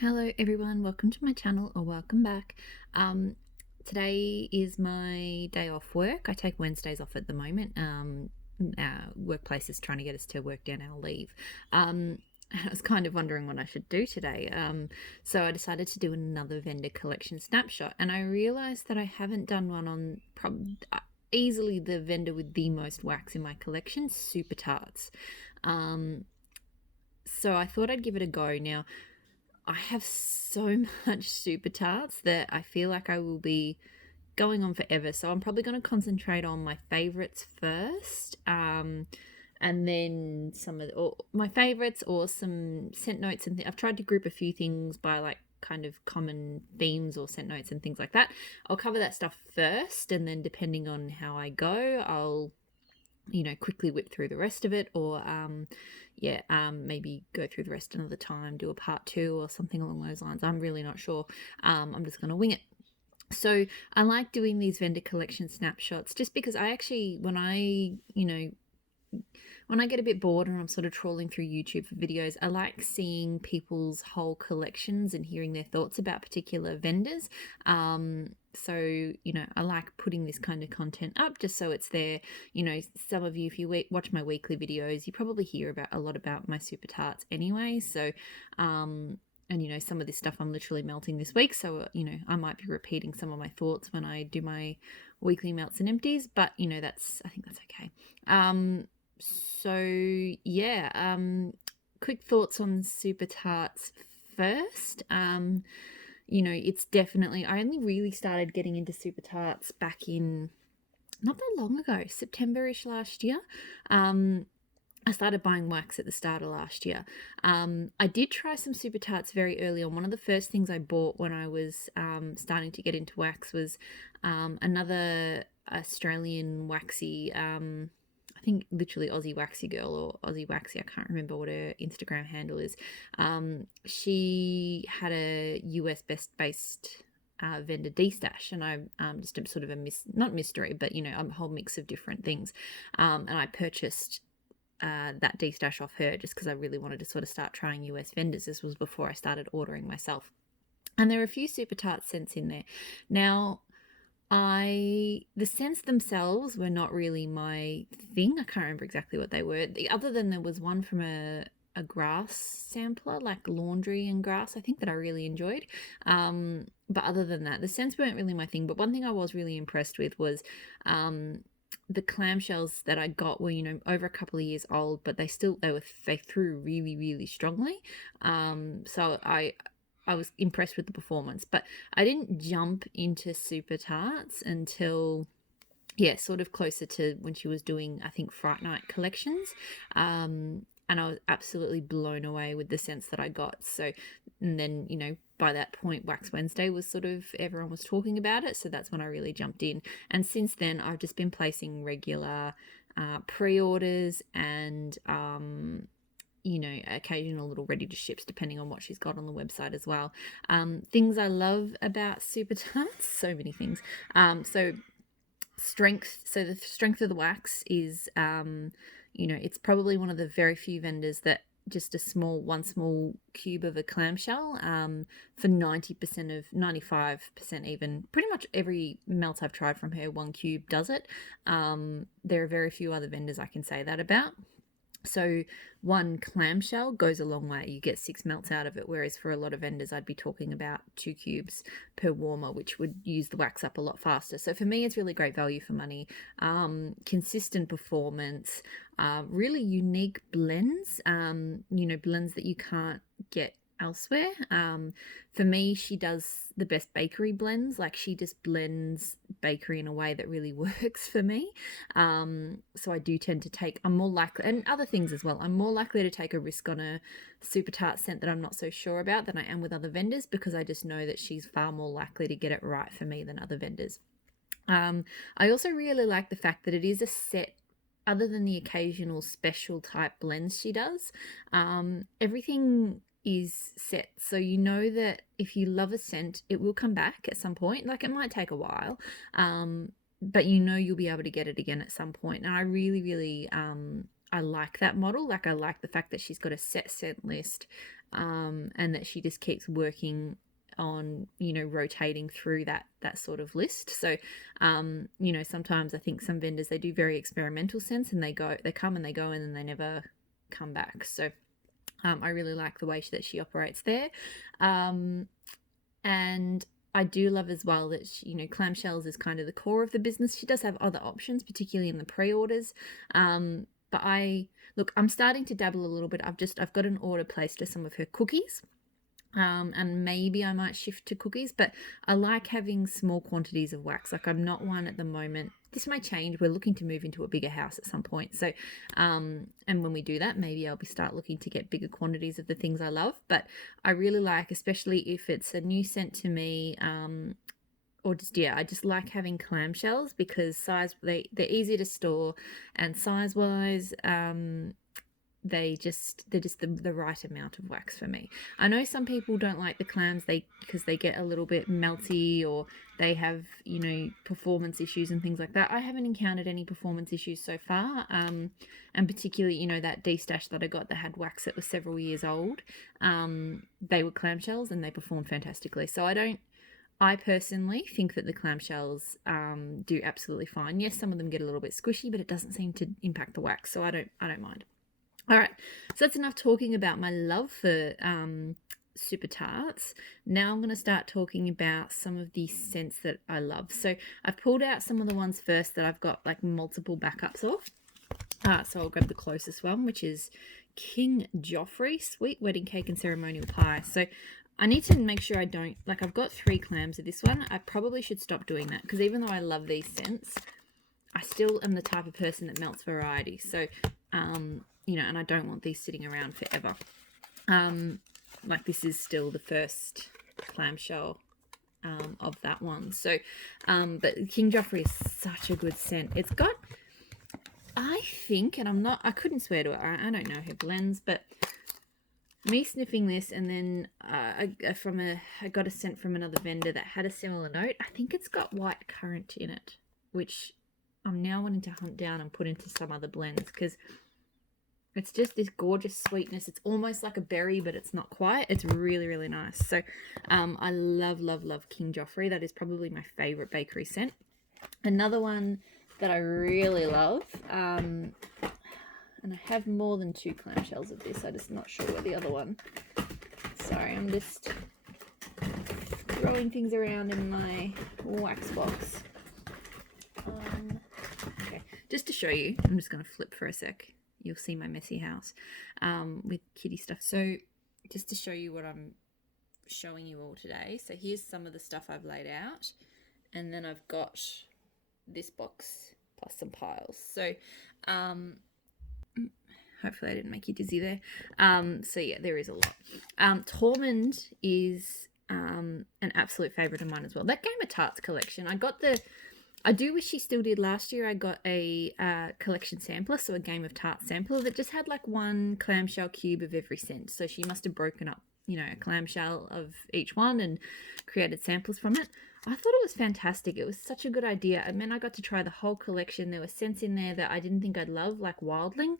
Hello everyone, welcome to my channel or welcome back. Today is my day off work. I take Wednesdays off at the moment. Our workplace is trying to get us to work down our leave. And I was kind of wondering what I should do today. So I decided to do another vendor collection snapshot, and I realized that I haven't done one on easily the vendor with the most wax in my collection, Super Tarts. So I thought I'd give it a go. Now, I have so much Super Tarts that I feel like I will be going on forever. So I'm probably going to concentrate on my favorites first, and then some of my favorites or some scent notes. And I've tried to group a few things by like kind of common themes or scent notes and things like that. I'll cover that stuff first, and then depending on how I go, I'll quickly whip through the rest of it, or maybe go through the rest another time, do a part two or something along those lines. I'm really not sure. I'm just going to wing it. So I like doing these vendor collection snapshots just because I actually, when I get a bit bored and I'm sort of trawling through YouTube for videos, I like seeing people's whole collections and hearing their thoughts about particular vendors. So I like putting this kind of content up just so it's there. Some of you, if you watch my weekly videos, you probably hear about a lot about my Super Tarts anyway. So, and some of this stuff I'm literally melting this week. So, I might be repeating some of my thoughts when I do my weekly melts and empties, but I think that's okay. Quick thoughts on Super Tarts first. It's definitely, I only really started getting into Super Tarts back in not that long ago, September-ish last year. I started buying wax at the start of last year. I did try some Super Tarts very early on. One of the first things I bought when I was starting to get into wax was another Australian waxy, I think literally Aussie Waxy Girl or Aussie Waxy. I can't remember what her Instagram handle is. She had a US based vendor D-stash, and I just a sort of not mystery, but a whole mix of different things. And I purchased that D-stash off her just because I really wanted to sort of start trying US vendors. This was before I started ordering myself. And there are a few Super Tart scents in there. Now, the scents themselves were not really my thing. I can't remember exactly what they were. Other than there was one from a grass sampler, like laundry and grass, I think, that I really enjoyed. But other than that, the scents weren't really my thing. But one thing I was really impressed with was the clamshells that I got were, over a couple of years old, but they threw really, really strongly. So I was impressed with the performance, but I didn't jump into Super Tarts until, sort of closer to when she was doing, I think, Fright Night collections. And I was absolutely blown away with the scents that I got. So, and then, by that point, Wax Wednesday was sort of, everyone was talking about it. So that's when I really jumped in. And since then, I've just been placing regular pre-orders and, occasional little ready to ships depending on what she's got on the website as well. Things I love about Super Tarts, so many things. Strength. So the strength of the wax is, it's probably one of the very few vendors that just one small cube of a clamshell for 90% of 95% even pretty much every melt I've tried from her, one cube does it. There are very few other vendors I can say that about. So one clamshell goes a long way. You get 6 melts out of it, whereas for a lot of vendors, I'd be talking about 2 cubes per warmer, which would use the wax up a lot faster. So for me, it's really great value for money. Consistent performance, really unique blends, blends that you can't get elsewhere. For me, she does the best bakery blends. Like, she just blends bakery in a way that really works for me. So I do tend to I'm more likely, and other things as well, I'm more likely to take a risk on a Super Tart scent that I'm not so sure about than I am with other vendors, because I just know that she's far more likely to get it right for me than other vendors. I also really like the fact that it is a set. Other than the occasional special type blends she does, everything is set. So you know that if you love a scent, it will come back at some point. Like, it might take a while, but you'll be able to get it again at some point. And I really, really, I like that model. Like, I like the fact that she's got a set scent list. and that she just keeps working on, you know, rotating through that sort of list. So you know, sometimes I think some vendors, they do very experimental scents, and they come and they go, and then they never come back. So I really like the way that she operates there. And I do love as well that she, you know, clamshells is kind of the core of the business. She does have other options, particularly in the pre-orders. But I'm starting to dabble a little bit. I've got an order placed for some of her cookies. And maybe I might shift to cookies, but I like having small quantities of wax. Like, I'm not one at the moment. This may change. We're looking to move into a bigger house at some point. So, and when we do that, maybe I'll start looking to get bigger quantities of the things I love. But I really like, especially if it's a new scent to me, or just, yeah, I just like having clamshells because they're easy to store, and size wise, they're just the right amount of wax for me. I know some people don't like the clams because they get a little bit melty, or they have, you know, performance issues and things like that. I haven't encountered any performance issues so far, and particularly, you know, that D-stash that I got that had wax that was several years old, they were clamshells and they performed fantastically. So I personally think that the clamshells do absolutely fine. Yes, some of them get a little bit squishy, but it doesn't seem to impact the wax, so I don't mind. All right, so that's enough talking about my love for Super Tarts. Now I'm going to start talking about some of the scents that I love. So I've pulled out some of the ones first that I've got like multiple backups of. So I'll grab the closest one, which is King Joffrey Sweet Wedding Cake and Ceremonial Pie. So I need to make sure I don't, like, I've got 3 clams of this one. I probably should stop doing that because even though I love these scents, I still am the type of person that melts variety. So, you know, and I don't want these sitting around forever. Like, this is still the first clamshell of that one. So, but King Joffrey is such a good scent. It's got, I think, and I couldn't swear to it. I don't know her blends, but me sniffing this, and then I got a scent from another vendor that had a similar note. I think it's got white currant in it, which I'm now wanting to hunt down and put into some other blends because it's just this gorgeous sweetness. It's almost like a berry, but it's not quite. It's really, really nice. So I love, love, love King Joffrey. That is probably my favorite bakery scent. Another one that I really love, and I have more than 2 clamshells of this. I'm just not sure where the other one. Sorry, I'm just throwing things around in my wax box. Okay, just to show you, I'm just going to flip for a sec. You'll see my messy house with kitty stuff. So just to show you what I'm showing you all today. So here's some of the stuff I've laid out. And then I've got this box plus some piles. So hopefully I didn't make you dizzy there. So yeah, there is a lot. Tormund is an absolute favourite of mine as well. That Game of Tarts collection, I do wish she still did. Last year I got a collection sampler, so a Game of Tarts sampler that just had like 1 clamshell cube of every scent. So she must have broken up, you know, a clamshell of each one and created samplers from it. I thought it was fantastic. It was such a good idea. It meant I got to try the whole collection. There were scents in there that I didn't think I'd love, like Wildling,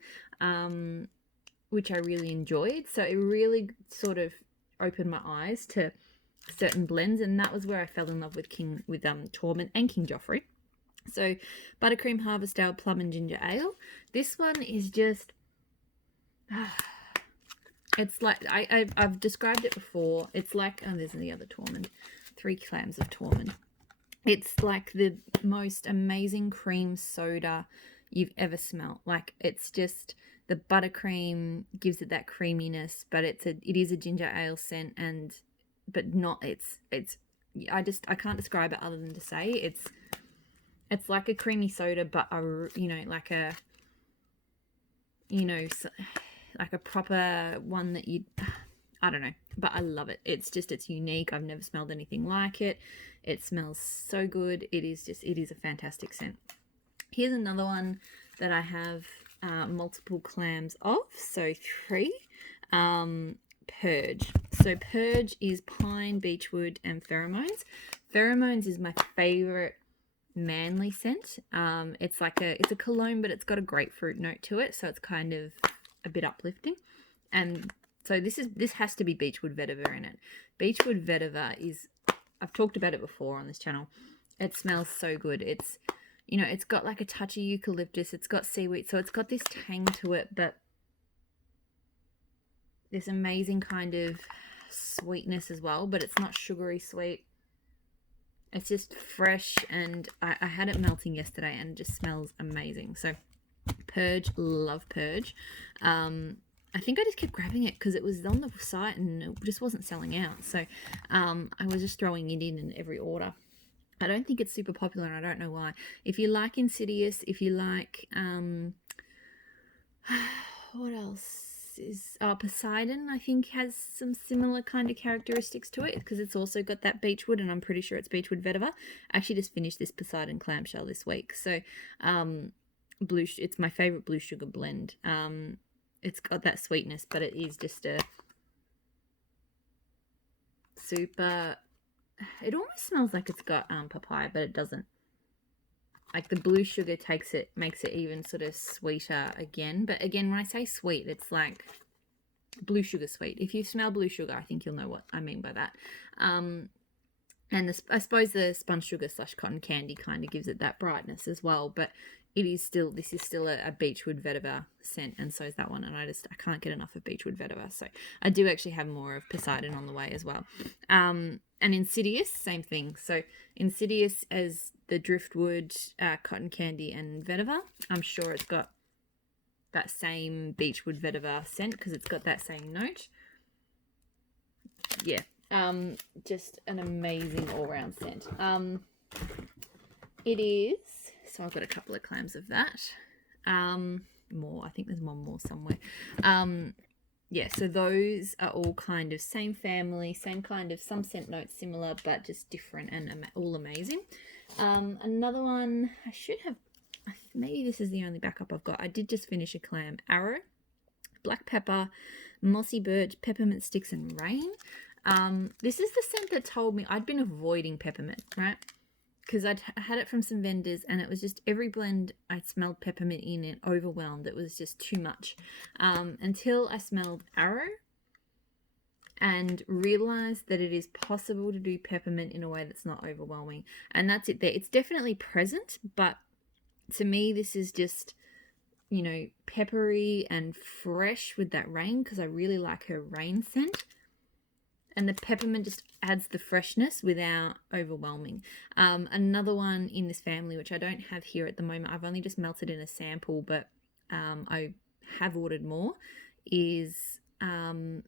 which I really enjoyed. So it really sort of opened my eyes to certain blends, and that was where I fell in love with Tormund and King Joffrey. So Buttercream Harvest Ale Plum and Ginger Ale. This one is just, it's like, I've described it before. It's like, oh, there's the other Tormund. 3 clams of Tormund. It's like the most amazing cream soda you've ever smelt. Like, it's just, the buttercream gives it that creaminess, but it is a ginger ale scent, but not, I can't describe it other than to say it's like a creamy soda, but like a proper one that I don't know, but I love it. It's unique. I've never smelled anything like it. It smells so good. It is a fantastic scent. Here's another one that I have multiple clams of. So 3. Purge. So Purge is pine, beechwood, and pheromones. Pheromones is my favorite manly scent. It's a cologne, but it's got a grapefruit note to it, so it's kind of a bit uplifting. And So this has to be beechwood vetiver in it. Beechwood vetiver is, I've talked about it before on this channel. It smells so good. It's, you know, it's got like a touch of eucalyptus. It's got seaweed, so it's got this tang to it, but this amazing kind of sweetness as well. But it's not sugary sweet. It's just fresh, and I had it melting yesterday, and it just smells amazing. So Purge, love Purge. I think I just kept grabbing it because it was on the site and it just wasn't selling out. So I was just throwing it in every order. I don't think it's super popular, and I don't know why. If you like Insidious, if you like what else is Poseidon, I think has some similar kind of characteristics to it because it's also got that beechwood, and I'm pretty sure it's beechwood vetiver. I actually just finished this Poseidon clamshell this week. So it's my favorite blue sugar blend. It's got that sweetness, but it is just a super, it almost smells like it's got papaya, but it doesn't. Like the blue sugar makes it even sort of sweeter again. But again, when I say sweet, it's like blue sugar sweet. If you smell blue sugar, I think you'll know what I mean by that. And I suppose the spun sugar / cotton candy kind of gives it that brightness as well. But this is still a beechwood vetiver scent, and so is that one. And I can't get enough of beechwood vetiver. So I do actually have more of Poseidon on the way as well. And Insidious, same thing. So Insidious as the driftwood, cotton candy, and vetiver. I'm sure it's got that same beechwood vetiver scent because it's got that same note. Yeah. Just an amazing all-round scent. It is, so I've got a couple of clams of that. More, I think there's one more somewhere. Yeah, so those are all kind of same family, same kind of, some scent notes similar, but just different and all amazing. Another one, I should have, maybe this is the only backup I've got. I did just finish a clam. Arrow, black pepper, mossy birch, peppermint sticks, and rain. This is the scent that told me I'd been avoiding peppermint, right? Because I had it from some vendors, and it was just every blend I smelled peppermint in it, overwhelmed. It was just too much. Until I smelled Arrow and realized that it is possible to do peppermint in a way that's not overwhelming. And that's it there. It's definitely present, but to me, this is just, you know, peppery and fresh with that rain, because I really like her rain scent. And the peppermint just adds the freshness without overwhelming. Another one in this family, which I don't have here at the moment, I've only just melted in a sample, but I have ordered more, is, I think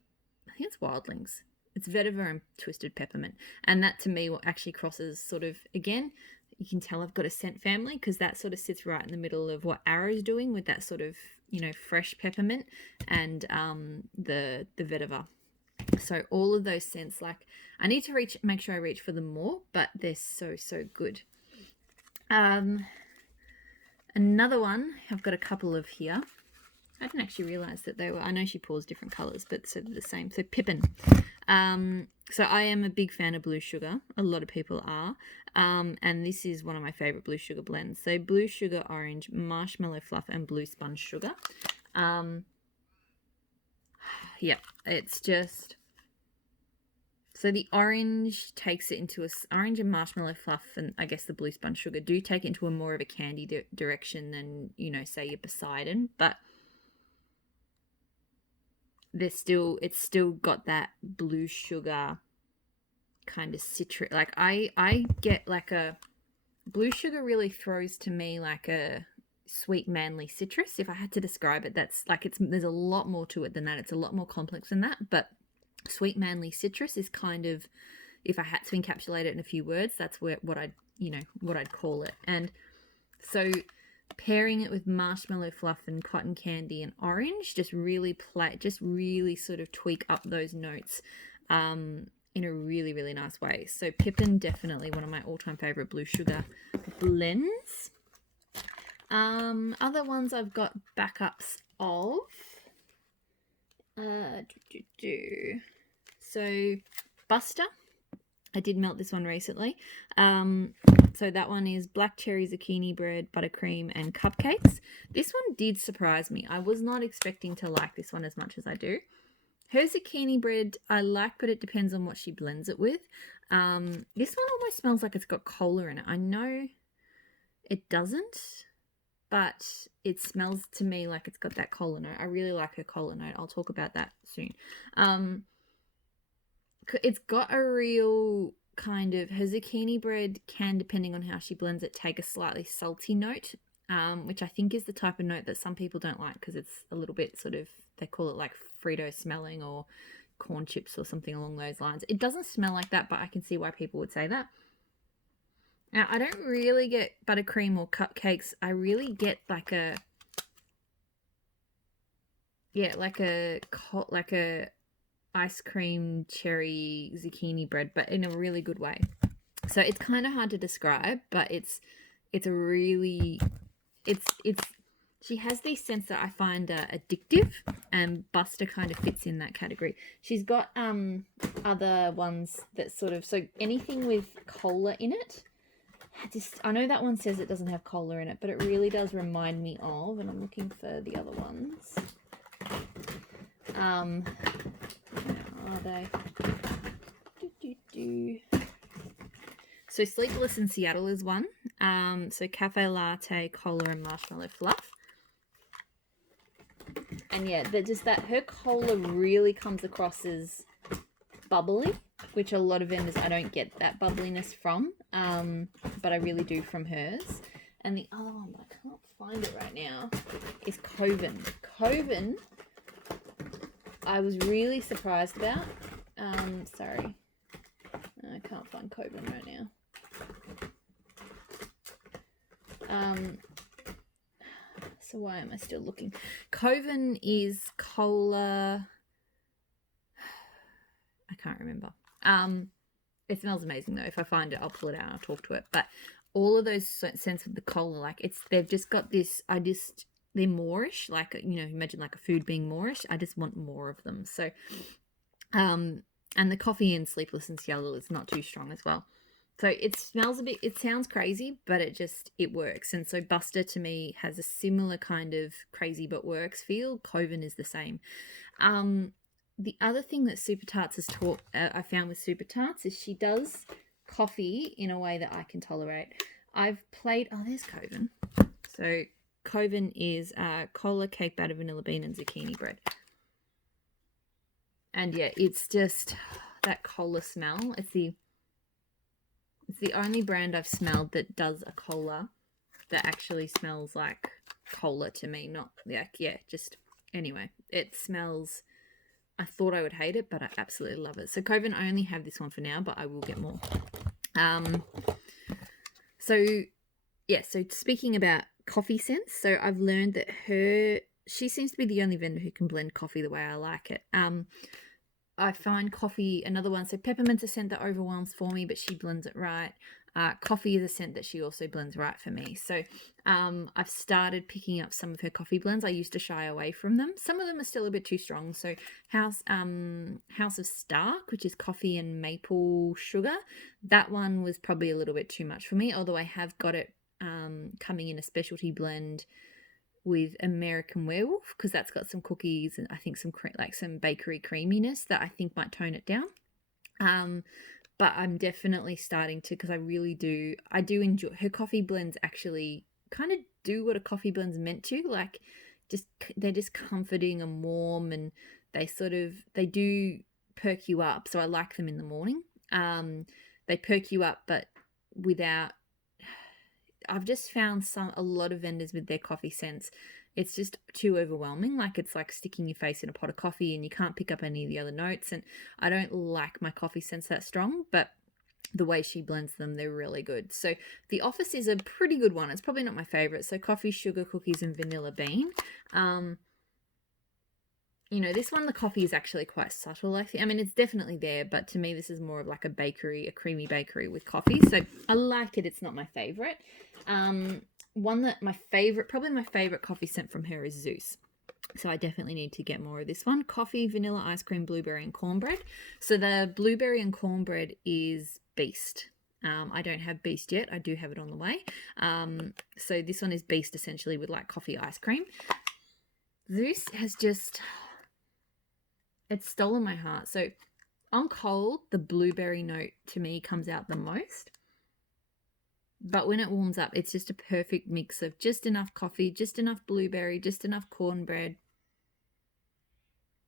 it's Wildlings. It's vetiver and twisted peppermint. And that to me actually crosses sort of, again, you can tell I've got a scent family because that sort of sits right in the middle of what Arrow's doing with that sort of, you know, fresh peppermint and the vetiver. So all of those scents, like I need to make sure I reach for them more, but they're so good. Another one, I've got a couple of here. I didn't actually realize that they were, I know she pours different colors, but so they're the same. So Pippin. So I am a big fan of blue sugar. A lot of people are. And this is one of my favorite blue sugar blends. So blue sugar, orange, marshmallow fluff, and blue sponge sugar. Yeah, it's just, so the orange takes it into orange and marshmallow fluff, and I guess the blue sponge sugar do take it into a more of a candy direction than, you know, say your Poseidon, but it's still got that blue sugar kind of citrus. Like I get like a blue sugar really throws to me like a sweet manly citrus. If I had to describe it, that's like, there's a lot more to it than that. It's a lot more complex than that, but sweet manly citrus is kind of, if I had to encapsulate it in a few words, that's what I'd call it. And so pairing it with marshmallow fluff and cotton candy and orange just really sort of tweak up those notes in a really nice way. So Pippin, definitely one of my all-time favorite blue sugar blends. Other ones I've got backups of. So Buster, I did melt this one recently. So that one is black cherry zucchini bread, buttercream, and cupcakes. This one did surprise me. I was not expecting to like this one as much as I do. Her zucchini bread I like, but it depends on what she blends it with. This one almost smells like it's got cola in it. I know it doesn't, but it smells to me like it's got that cola note. I really like her cola note. I'll talk about that soon. It's got a real kind of, her zucchini bread can, depending on how she blends it, take a slightly salty note, which I think is the type of note that some people don't like because it's a little bit sort of, they call it like Frito smelling or corn chips or something along those lines. It doesn't smell like that, but I can see why people would say that. Now, I don't really get buttercream or cupcakes. I really get like a, yeah, like a ice cream cherry zucchini bread, but in a really good way. So it's kind of hard to describe, but it's a really, it's she has these scents that I find addictive, and Buster kind of fits in that category. She's got other ones that sort of, so anything with cola in it. I know that one says it doesn't have cola in it, but it really does remind me of, and I'm looking for the other ones. Where are they? So Sleepless in Seattle is one. So cafe latte, cola, and marshmallow fluff. And yeah, just that her cola really comes across as bubbly, which a lot of vendors I don't get that bubbliness from, but I really do from hers. And the other one, but I can't find it right now, is Coven. Coven, I was really surprised about. Sorry, I can't find Coven right now. So why am I still looking? Coven is cola. I can't remember. It smells amazing though. If I find it, I'll pull it out and I'll talk to it. But all of those scents of the cola, like they've just got this, they're moreish, like, you know, imagine like a food being moreish. I just want more of them. So, and the coffee in Sleepless in Seattle is not too strong as well. So it smells a bit, it sounds crazy, but it works. And so Buster to me has a similar kind of crazy but works feel. Coven is the same. The other thing that Super Tarts has taught, I found with Super Tarts, is she does coffee in a way that I can tolerate. I've played, oh, there's Coven. So Coven is cola, cake batter, vanilla bean, and zucchini bread. And yeah, it's just that cola smell. It's the only brand I've smelled that does a cola that actually smells like cola to me. Not like, yeah, just anyway, it smells, I thought I would hate it, but I absolutely love it. So Coven, I only have this one for now, but I will get more. So yeah, so speaking about coffee scents, so I've learned that she seems to be the only vendor who can blend coffee the way I like it. I find coffee, another one, so peppermint's a scent that overwhelms for me, but she blends it right. Coffee is a scent that she also blends right for me. So I've started picking up some of her coffee blends. I used to shy away from them. Some of them are still a bit too strong. So House of Stark, which is coffee and maple sugar, that one was probably a little bit too much for me, although I have got it coming in a specialty blend with American Werewolf, because that's got some cookies and I think some bakery creaminess that I think might tone it down. But I'm definitely starting to, because I do enjoy her coffee blends. Actually kind of do what a coffee blend's meant to, like they're just comforting and warm, and they do perk you up. So I like them in the morning. They perk you up, but without, I've just found a lot of vendors with their coffee scents, it's just too overwhelming. Like it's like sticking your face in a pot of coffee and you can't pick up any of the other notes. And I don't like my coffee scents that strong, but the way she blends them, they're really good. So The Office is a pretty good one. It's probably not my favorite. So coffee, sugar, cookies, and vanilla bean. You know, this one, the coffee is actually quite subtle, I think. I mean, it's definitely there, but to me, this is more of like a creamy bakery with coffee. So I like it. It's not my favorite. One that probably my favorite coffee scent from her is Zeus. So I definitely need to get more of this one. Coffee, vanilla, ice cream, blueberry, and cornbread. So the blueberry and cornbread is Beast. I don't have Beast yet. I do have it on the way. So this one is Beast essentially with like coffee ice cream. Zeus has just, it's stolen my heart. So on cold, the blueberry note to me comes out the most. But when it warms up, it's just a perfect mix of just enough coffee, just enough blueberry, just enough cornbread.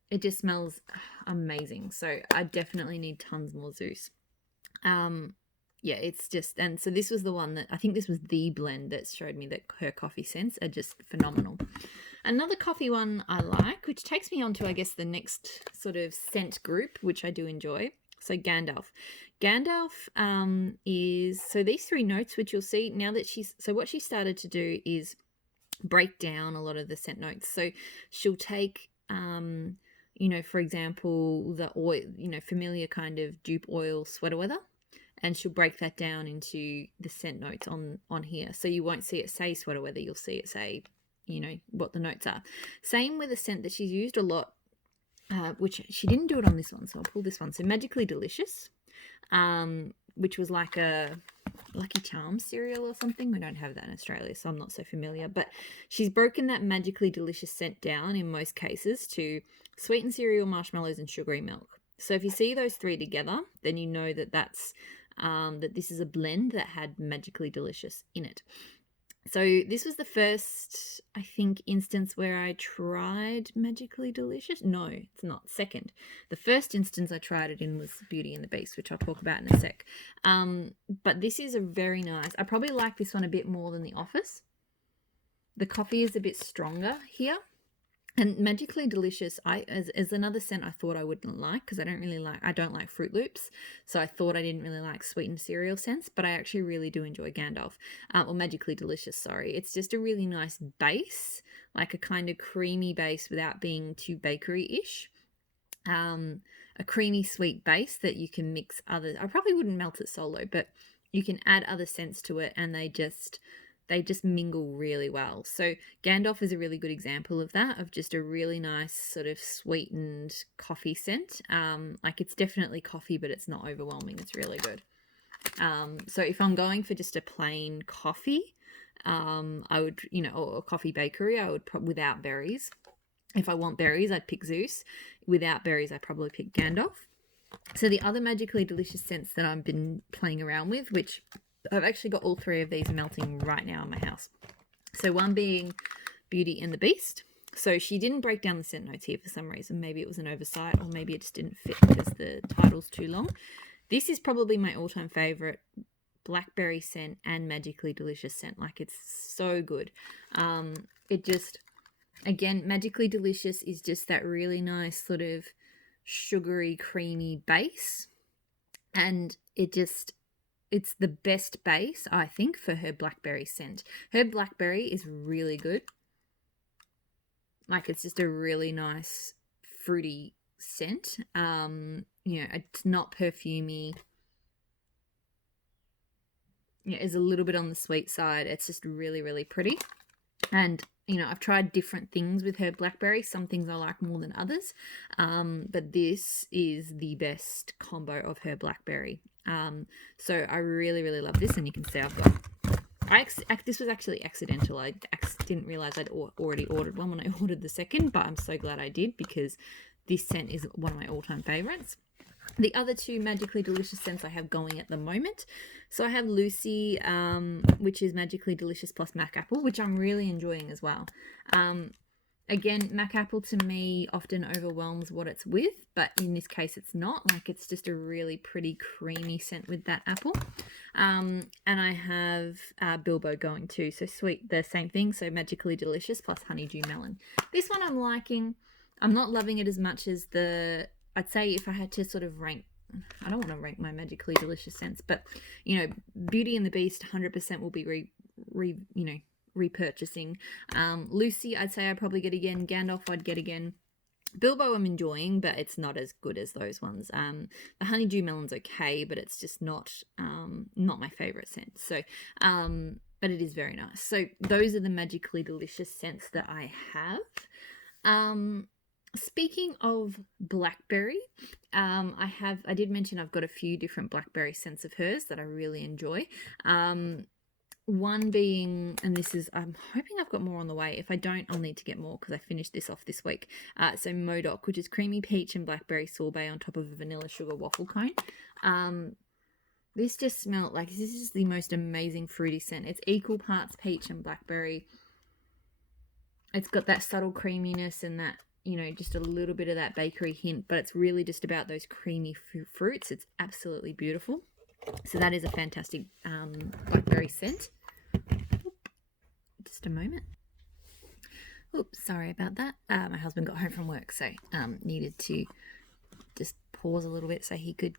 It just smells amazing. So I definitely need tons more Zeus. Yeah, it's just, and so this was the one that, I think this was the blend that showed me that her coffee scents are just phenomenal. Another coffee one I like, which takes me on to, I guess, the next sort of scent group, which I do enjoy. So Gandalf. Gandalf is, so these three notes, which you'll see now that so what she started to do is break down a lot of the scent notes. So she'll take, for example, the oil, familiar kind of dupe oil sweater weather, and she'll break that down into the scent notes on here. So you won't see it say sweater weather, you'll see it say, what the notes are. Same with a scent that she's used a lot, which she didn't do it on this one, so I'll pull this one. So Magically Delicious, which was like a Lucky Charms cereal or something. We don't have that in Australia, so I'm not so familiar. But she's broken that Magically Delicious scent down in most cases to sweetened cereal, marshmallows, and sugary milk. So if you see those three together, then you know that that this is a blend that had Magically Delicious in it. So this was the first, I think, instance where I tried Magically Delicious. No, it's not. Second. The first instance I tried it in was Beauty and the Beast, which I'll talk about in a sec. But this is a very nice. I probably like this one a bit more than The Office. The coffee is a bit stronger here. And Magically Delicious, as another scent I thought I wouldn't like, because I don't like Fruit Loops, so I thought I didn't really like sweetened cereal scents, but I actually really do enjoy Gandalf, or Magically Delicious, sorry. It's just a really nice base, like a kind of creamy base without being too bakery-ish. A creamy sweet base that you can mix other, I probably wouldn't melt it solo, but you can add other scents to it, and they just mingle really well. So Gandalf is a really good example of that, of just a really nice sort of sweetened coffee scent. Like it's definitely coffee, but it's not overwhelming. It's really good. So if I'm going for just a plain coffee, I would, or a coffee bakery, I would without berries. If I want berries, I'd pick Zeus. Without berries, I'd probably pick Gandalf. So the other Magically Delicious scents that I've been playing around with, which I've actually got all three of these melting right now in my house. So one being Beauty and the Beast. So she didn't break down the scent notes here for some reason. Maybe it was an oversight, or maybe it just didn't fit because the title's too long. This is probably my all-time favorite blackberry scent and Magically Delicious scent. Like, it's so good. It just, again, Magically Delicious is just that really nice sort of sugary, creamy base. And it's the best base, I think, for her blackberry scent. Her blackberry is really good. Like, it's just a really nice fruity scent. It's not perfumey. It's a little bit on the sweet side. It's just really, really pretty. And, I've tried different things with her blackberry. Some things I like more than others. But this is the best combo of her blackberry. So I really, really love this. And you can see I've got... this was actually accidental. I didn't realize I'd already ordered one when I ordered the second. But I'm so glad I did, because this scent is one of my all-time favorites. The other two Magically Delicious scents I have going at the moment. So I have Lucy, which is Magically Delicious plus Mac Apple, which I'm really enjoying as well. Again, Mac Apple to me often overwhelms what it's with, but in this case it's not. Like, it's just a really pretty creamy scent with that apple. And I have Bilbo going too. So sweet, the same thing. So Magically Delicious plus Honeydew Melon. This one I'm liking. I'm not loving it as much as I'd say if I had to sort of rank, I don't want to rank my Magically Delicious scents, but, Beauty and the Beast 100% will be repurchasing. Lucy, I'd say I'd probably get again. Gandalf, I'd get again. Bilbo I'm enjoying, but it's not as good as those ones. The Honeydew Melon's okay, but it's just not my favorite scent. So, but it is very nice. So those are the Magically Delicious scents that I have. Speaking of blackberry, I did mention I've got a few different blackberry scents of hers that I really enjoy. One being, and this is, I'm hoping I've got more on the way. If I don't, I'll need to get more because I finished this off this week. So Modoc, which is creamy peach and blackberry sorbet on top of a vanilla sugar waffle cone. This just smelled like, this is the most amazing fruity scent. It's equal parts peach and blackberry. It's got that subtle creaminess and that, you know, just a little bit of that bakery hint, but it's really just about those creamy fruits. It's absolutely beautiful. So that is a fantastic blackberry scent. Just a moment. Oops, sorry about that. My husband got home from work, so needed to just pause a little bit so he could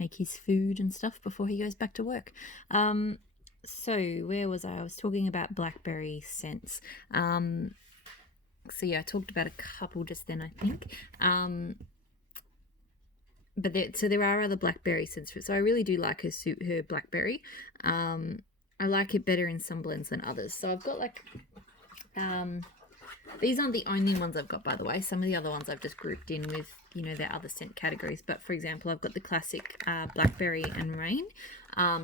make his food and stuff before he goes back to work. So where was I? I was talking about blackberry scents. So yeah, I talked about a couple just then, I think. But there are other blackberry scents. So I really do like her blackberry. I like it better in some blends than others. So I've got like, these aren't the only ones I've got, by the way. Some of the other ones I've just grouped in with, you know, their other scent categories. But for example, I've got the classic Blackberry and Rain,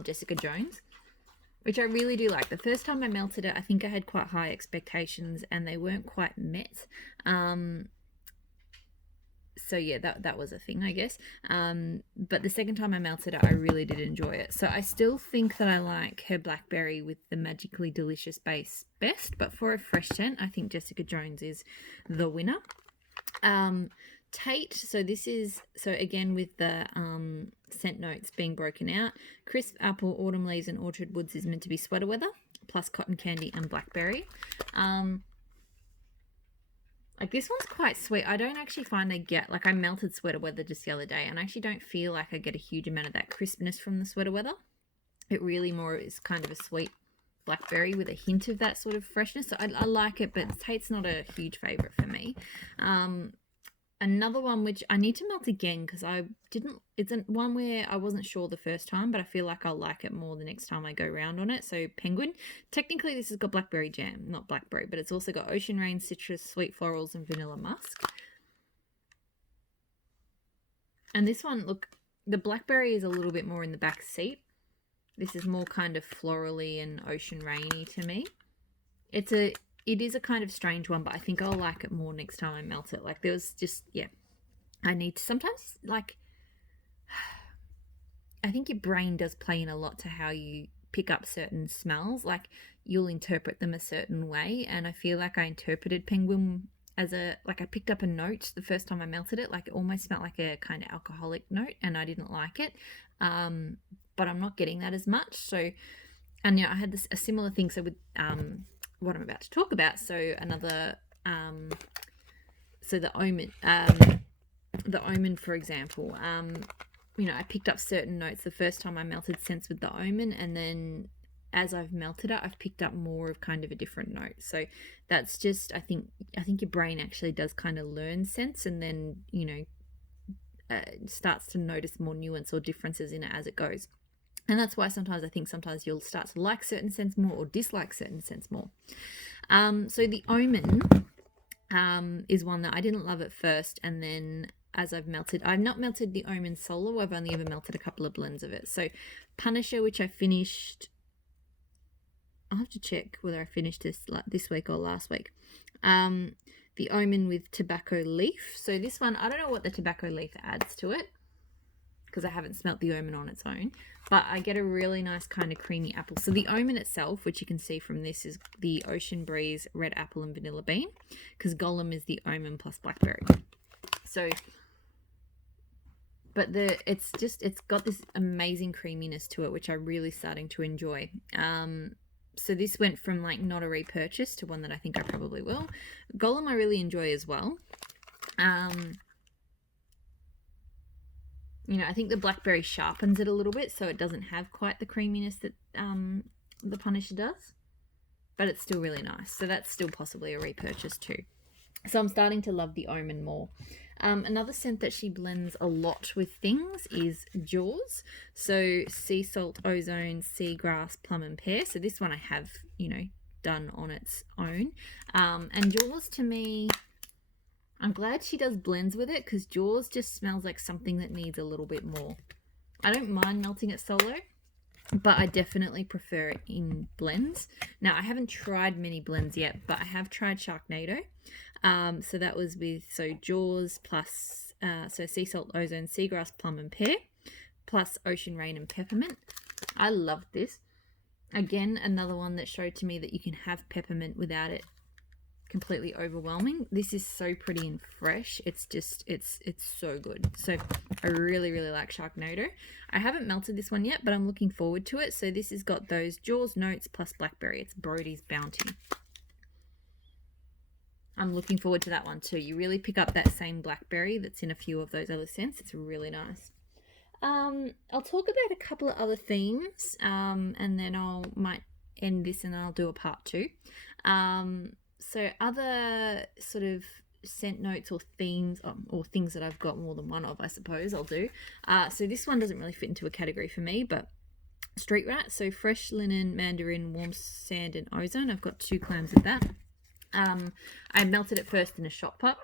Jessica Jones, which I really do like. The first time I melted it, I think I had quite high expectations and they weren't quite met. So yeah, that was a thing, I guess. But the second time I melted it, I really did enjoy it. So I still think that I like her blackberry with the magically delicious base best. But for a fresh scent, I think Jessica Jones is the winner. Tate, so this is, so again with the scent notes being broken out, crisp apple, autumn leaves and orchard woods is meant to be sweater weather, plus cotton candy and blackberry. Like this one's quite sweet. I don't actually find I get, like I melted sweater weather just the other day and I actually don't feel like I get a huge amount of that crispness from the sweater weather. It really more is kind of a sweet blackberry with a hint of that sort of freshness. So I like it, but Tate's not a huge favorite for me. Another one which I need to melt again because it's one where I wasn't sure the first time, but I feel like I'll like it more the next time I go round on it. So Penguin. Technically this has got blackberry jam, not blackberry, but it's also got ocean rain, citrus, sweet florals and vanilla musk. And this one, look, the blackberry is a little bit more in the back seat. This is more kind of florally and ocean rainy to me. It is a kind of strange one, but I think I'll like it more next time I melt it. Like there was just, yeah, I need to sometimes, like, I think your brain does play in a lot to how you pick up certain smells. Like you'll interpret them a certain way. And I feel like I interpreted Penguin as I picked up a note the first time I melted it. Like it almost smelled like a kind of alcoholic note and I didn't like it. But I'm not getting that as much. So, and yeah, I had a similar thing. So with, what I'm about to talk about. So another, so the Omen, for example, you know, I picked up certain notes the first time I melted scents with the Omen, and then as I've melted it, I've picked up more of kind of a different note. So that's just, I think your brain actually does kind of learn scents and then, you know, starts to notice more nuance or differences in it as it goes. And that's why sometimes you'll start to like certain scents more or dislike certain scents more. So the Omen is one that I didn't love at first. And then as I've not melted the Omen solo. I've only ever melted a couple of blends of it. So Punisher, which I finished, I'll have to check whether I finished this week or last week. The Omen with tobacco leaf. So this one, I don't know what the tobacco leaf adds to it, because I haven't smelt the Omen on its own, but I get a really nice kind of creamy apple. So the Omen itself, which you can see from this, is the Ocean Breeze, red apple and vanilla bean, because Golem is the Omen plus blackberry. So, but it's got this amazing creaminess to it, which I'm really starting to enjoy. So this went from like not a repurchase to one that I think I probably will. Golem I really enjoy as well. You know, I think the blackberry sharpens it a little bit, so it doesn't have quite the creaminess that the Punisher does, but it's still really nice. So that's still possibly a repurchase too. So I'm starting to love the Omen more. Another scent that she blends a lot with things is Jaws. So sea salt, ozone, seagrass, plum and pear. So this one I have, you know, done on its own. And Jaws to me, I'm glad she does blends with it, because Jaws just smells like something that needs a little bit more. I don't mind melting it solo, but I definitely prefer it in blends. Now, I haven't tried many blends yet, but I have tried Sharknado. So that was with Jaws plus so sea salt, ozone, seagrass, plum, and pear, plus ocean rain and peppermint. I loved this. Again, another one that showed to me that you can have peppermint without it completely overwhelming. This is so pretty and fresh. It's just it's so good. So I really like Sharknado. I haven't melted this one yet, but I'm looking forward to it. So this has got those Jaws notes plus blackberry. It's Brody's Bounty. I'm looking forward to that one too. You really pick up that same blackberry that's in a few of those other scents. It's really nice. I'll talk about a couple of other themes, and then might end this and I'll do a part 2. So other sort of scent notes or themes or things that I've got more than one of, I suppose I'll do. So this one doesn't really fit into a category for me, but street rat. So fresh linen, mandarin, warm sand, and ozone. I've got 2 clams of that. I melted it first in a shot pot.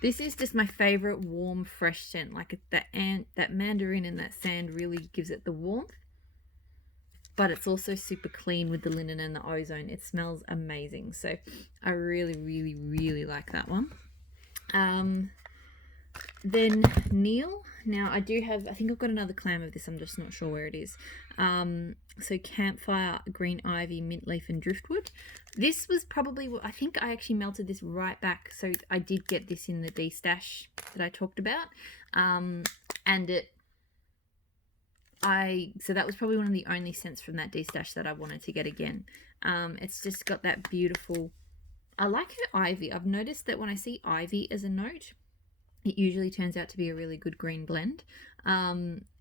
This is just my favorite warm, fresh scent. Like that mandarin and that sand really gives it the warmth, but it's also super clean with the linen and the ozone. It smells amazing. So I really like that one. Then Neil. Now I think I've got another clam of this. I'm just not sure where it is. So campfire, green ivy, mint leaf, and driftwood. This was probably, I think I actually melted this right back. So I did get this in the D-stash that I talked about. So that was probably one of the only scents from that D-stash that I wanted to get again. It's just got that beautiful, I like her ivy. I've noticed that when I see ivy as a note, it usually turns out to be a really good green blend.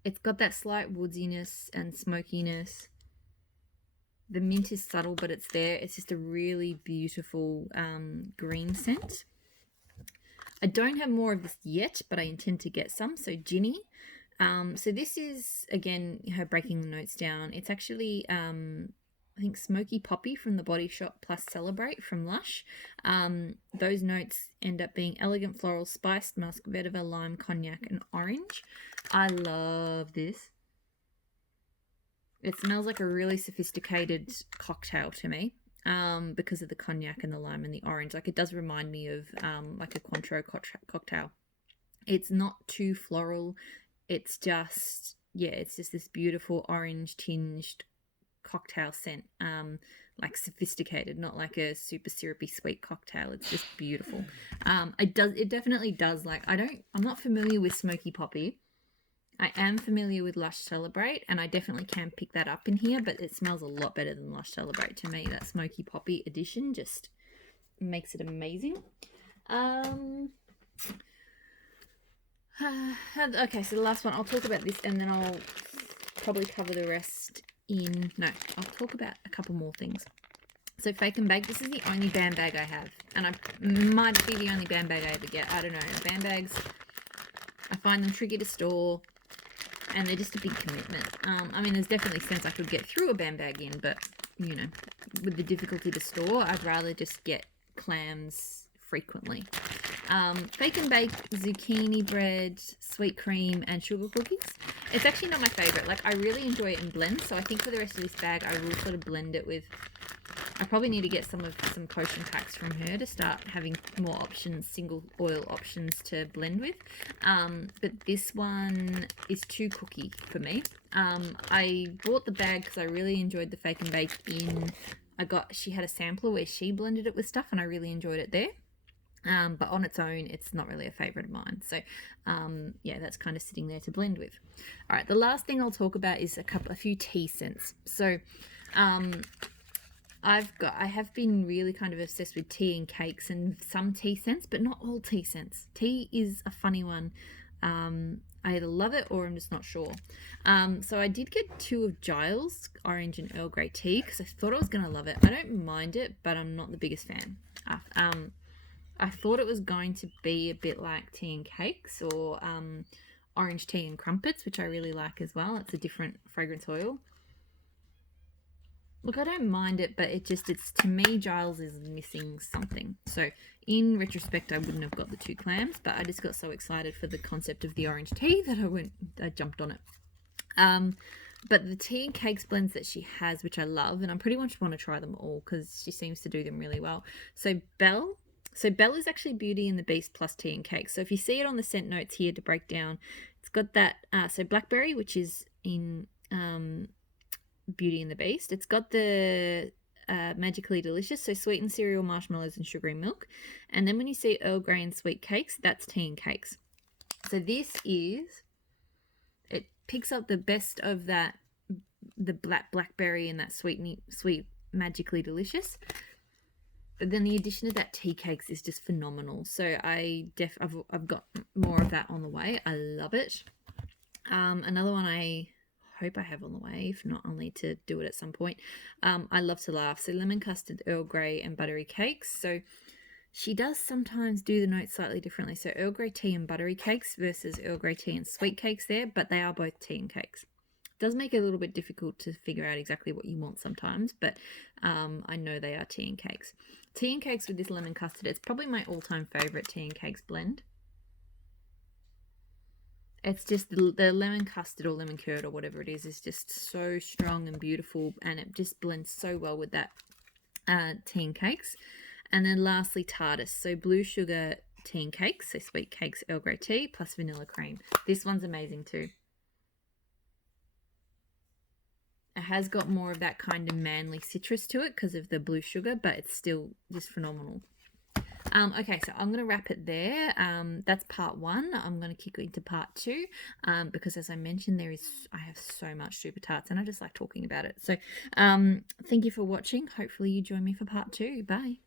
It's got that slight woodsiness and smokiness. The mint is subtle, but it's there. It's just a really beautiful green scent. I don't have more of this yet, but I intend to get some. So Ginny. So this is, again, her breaking the notes down. It's actually, I think, Smoky Poppy from the Body Shop plus Celebrate from Lush. Those notes end up being elegant floral, spiced musk, vetiver, lime, cognac, and orange. I love this. It smells like a really sophisticated cocktail to me, because of the cognac and the lime and the orange. Like, it does remind me of like a Cointreau cocktail. It's not too floral. It's just, it's just this beautiful orange tinged cocktail scent, like sophisticated, not like a super syrupy sweet cocktail. It's just beautiful. It definitely does, like, I'm not familiar with Smoky Poppy. I am familiar with Lush Celebrate, and I definitely can pick that up in here, but it smells a lot better than Lush Celebrate to me. That Smoky Poppy edition just makes it amazing. Okay, so the last one, I'll talk about this and then I'll probably cover the rest I'll talk about a couple more things. So Fake and Bake, this is the only band bag I have, and I might be the only band bag I ever get. I don't know. Band bags, I find them tricky to store, and they're just a big commitment. I mean, there's definitely sense I could get through a band bag in, but, you know, with the difficulty to store, I'd rather just get clams frequently. Fake and Bake, zucchini bread, sweet cream, and sugar cookies. It's actually not my favorite. Like, I really enjoy it in blends, so I think for the rest of this bag, I will sort of blend it with, I probably need to get some potion packs from her to start having more options, single oil options to blend with. But this one is too cookie for me. I bought the bag because I really enjoyed the Fake and Bake she had a sampler where she blended it with stuff, and I really enjoyed it there. But on its own, it's not really a favorite of mine. So, that's kind of sitting there to blend with. All right, the last thing I'll talk about is a few tea scents. So, I have been really kind of obsessed with tea and cakes and some tea scents, but not all tea scents. Tea is a funny one. I either love it or I'm just not sure. So I did get 2 of Giles orange and Earl Grey tea because I thought I was going to love it. I don't mind it, but I'm not the biggest fan. I thought it was going to be a bit like tea and cakes or orange tea and crumpets, which I really like as well. It's a different fragrance oil. Look, I don't mind it, but it's to me, Giles is missing something. So in retrospect, I wouldn't have got the 2 clams, but I just got so excited for the concept of the orange tea that I jumped on it. But the tea and cakes blends that she has, which I love, and I pretty much want to try them all because she seems to do them really well. So Belle is actually Beauty and the Beast plus tea and cakes. So if you see it on the scent notes here to break down, it's got that, so blackberry, which is in Beauty and the Beast. It's got the Magically Delicious, so sweetened cereal, marshmallows, and sugary milk. And then when you see Earl Grey and sweet cakes, that's tea and cakes. So this is, it picks up the best of that, the blackberry and that sweet Magically Delicious. But then the addition of that tea cakes is just phenomenal. So I've got more of that on the way. I love it. Another one I hope I have on the way. If not, I'll need to do it at some point. I love to laugh. So lemon custard, Earl Grey, and buttery cakes. So she does sometimes do the notes slightly differently. So Earl Grey tea and buttery cakes versus Earl Grey tea and sweet cakes there, but they are both tea and cakes. It does make it a little bit difficult to figure out exactly what you want sometimes, but I know they are tea and cakes. Tea and cakes with this lemon custard, it's probably my all-time favorite tea and cakes blend. It's just the lemon custard or lemon curd or whatever it is just so strong and beautiful, and it just blends so well with that tea and cakes. And then lastly, Tarts. So blue sugar tea and cakes, so sweet cakes, Earl Grey tea plus vanilla cream. This one's amazing too. It has got more of that kind of manly citrus to it because of the blue sugar, but it's still just phenomenal. Okay, so I'm going to wrap it there. That's part one. I'm going to kick into part two because, as I mentioned, I have so much super tarts and I just like talking about it. So thank you for watching. Hopefully you join me for part two. Bye.